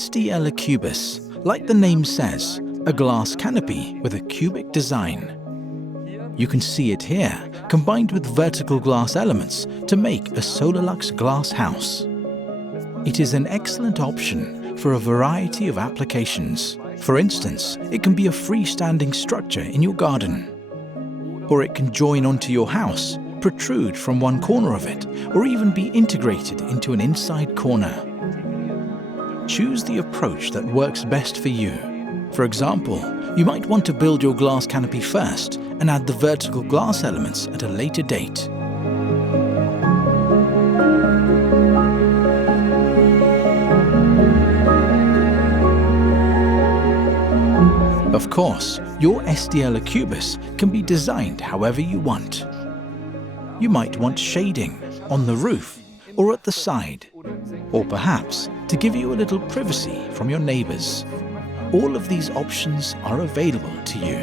SDL Acubis, like the name says, a glass canopy with a cubic design. You can see it here, combined with vertical glass elements to make a Solarlux glass house. It is an excellent option for a variety of applications. For instance, it can be a freestanding structure in your garden. Or it can join onto your house, protrude from one corner of it, or even be integrated into an inside corner. Choose the approach that works best for you. For example, you might want to build your glass canopy first and add the vertical glass elements at a later date. Of course, your SDL Acubis can be designed however you want. You might want shading on the roof or at the side, or perhaps to give you a little privacy from your neighbors. All of these options are available to you.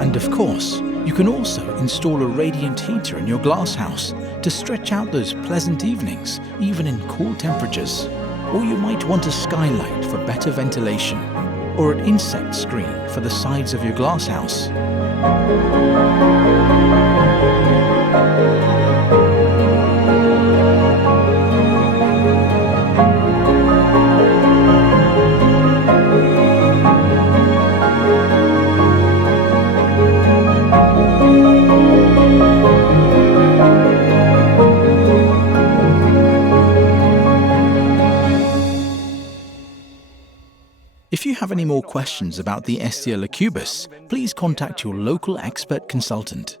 And of course, you can also install a radiant heater in your glass house to stretch out those pleasant evenings, even in cool temperatures. Or you might want a skylight for better ventilation, or an insect screen for the sides of your glass house. If you have any more questions about the SDL Acubis, please contact your local expert consultant.